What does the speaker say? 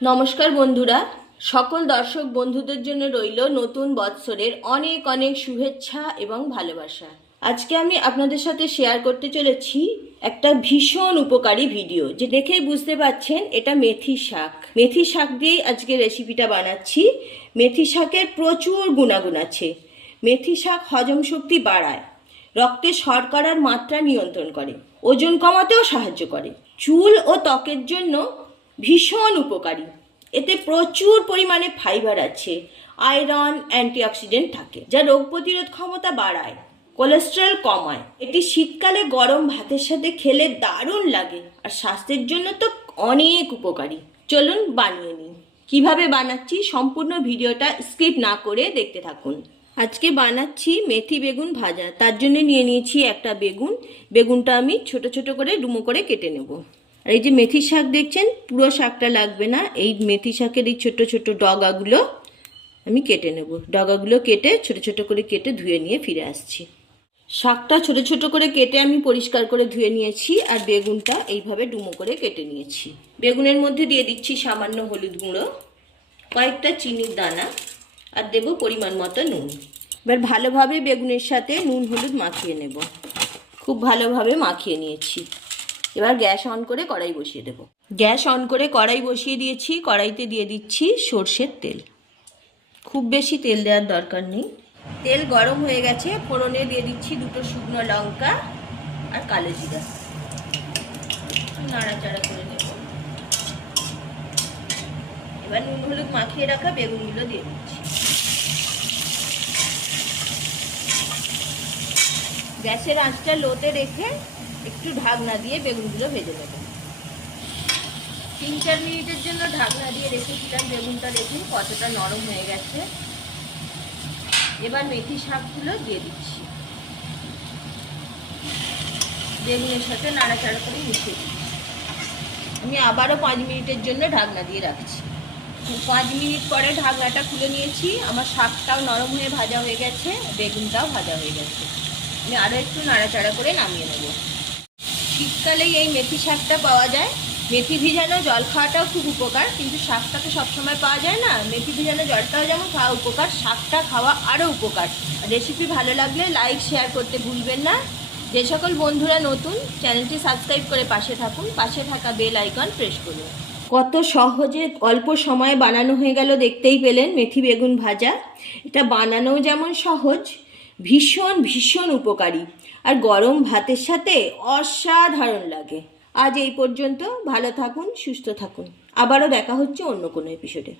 নমস্কার বন্ধুরা, সকল দর্শক বন্ধুদের জন্য রইল নতুন বৎসরের অনেক অনেক শুভেচ্ছা এবং ভালোবাসা। আজকে আমি আপনাদের সাথে শেয়ার করতে চলেছি একটা ভীষণ উপকারী ভিডিও, যে দেখেই বুঝতে পাচ্ছেন এটা মেথি শাক। মেথি শাক দিয়েই আজকে রেসিপিটা বানাচ্ছি। মেথি শাকের প্রচুর গুণাগুণ আছে। মেথি শাক হজম শক্তি বাড়ায়, রক্তে শর্করার মাত্রা নিয়ন্ত্রণ করে, ওজন কমাতেও সাহায্য করে, চুল ও ত্বকের জন্য ভীষণ উপকারী। এতে প্রচুর পরিমাণে ফাইবার আছে, আয়রন, অ্যান্টিঅক্সিডেন্ট থাকে, যা রোগ প্রতিরোধ ক্ষমতা বাড়ায়, কোলেস্টেরল কমায়। এটি শীতকালে গরম ভাতের সাথে খেলে দারুণ লাগে, আর স্বাস্থ্যের জন্য তো অনেক উপকারী। চলুন বানিয়ে নিই। কিভাবে বানাচ্ছি সম্পূর্ণ ভিডিওটা স্কিপ না করে দেখতে থাকুন। আজকে বানাচ্ছি মেথি বেগুন ভাজা। তার জন্য নিয়ে নিয়েছি একটা বেগুন। বেগুনটা আমি ছোট ছোট করে ডুমো করে কেটে নেব। আর এই যে মেথি শাক দেখছেন, পুরো শাকটা লাগবে না, এই মেথি শাকের এই ছোট ছোট ডগাগুলো আমি কেটে নেব। ডগাগুলো কেটে ছোট ছোট করে কেটে ধুয়ে নিয়ে ফিরে আসছি। শাকটা ছোট ছোট করে কেটে আমি পরিষ্কার করে ধুয়ে নিয়েছি, আর বেগুনটা এইভাবে ডুমো করে কেটে নিয়েছি। বেগুনের মধ্যে দিয়ে দিচ্ছি সামান্য হলুদ গুঁড়ো, কয়েকটা চিনির দানা, আর দেব পরিমাণ মতো নুন। এবার ভালোভাবে বেগুনের সাথে নুন হলুদ মাখিয়ে নেব। খুব ভালোভাবে মাখিয়ে নিয়েছি। এবার গ্যাস অন করে কড়াই বসিয়ে দেব। গ্যাস অন করে কড়াই বসিয়ে দিয়েছি। কড়াইতে দিয়ে দিচ্ছি সর্ষের তেল। খুব বেশি তেল দেওয়ার দরকার নেই। তেল গরম হয়ে গেছে, ফোড়নে দিয়ে দিচ্ছি দুটো শুকনো লঙ্কা আর কালো জিরা। নাড়াচাড়া করে নেব। এবার নুন হলুদ মাখিয়ে রাখা বেগুনগুলো দিয়ে দিচ্ছি। গ্যাসের আঁচটা লোতে রেখে একটু ঢাকনা দিয়ে বেগুনগুলো ভেজে নেব। 3-4 মিনিটের জন্য ঢাকনা দিয়ে রেখেছিলাম। বেগুনটা দেখুন কতটা নরম হয়ে গেছে। এবার মেথি শাকগুলো দিয়ে দিচ্ছি। বেগুনের সাথে নাড়াচাড়া করে মিশিয়ে দিচ্ছি। আমি আবারও 5 মিনিটের জন্য ঢাকনা দিয়ে রাখছি। 5 মিনিট পরে ঢাকনাটা খুলে নিয়েছি। আমার শাকটাও নরম হয়ে ভাজা হয়ে গেছে, বেগুনটাও ভাজা হয়ে গেছে। আমি আরও একটু নাড়াচাড়া করে নামিয়ে নেব। শীতকালেই এই মেথি শাকটা পাওয়া যায়। মেথি ভিজানো জল খাওয়াটাও খুব উপকার, কিন্তু শাকটা তো সবসময় পাওয়া যায় না। মেথি ভিজানো জলটাও যেমন খাওয়া উপকার, শাকটা খাওয়া আরও উপকার। রেসিপি ভালো লাগলে লাইক শেয়ার করতে ভুলবেন না। যে সকল বন্ধুরা নতুন, চ্যানেলটি সাবস্ক্রাইব করে পাশে থাকুন। পাশে থাকা বেল আইকন প্রেস করুন। কত সহজে অল্প সময়ে বানানো হয়ে গেল, দেখতেই পেলেন মেথি বেগুন ভাজা। এটা বানানোও যেমন সহজ, ভীষণ ভীষণ উপকারী, আর গরম ভাতের সাথে অসাধারণ লাগে। আজ এই পর্যন্ত। ভালো থাকুন, সুস্থ থাকুন। আবারও দেখা হচ্ছে অন্য কোনো এপিসোডে।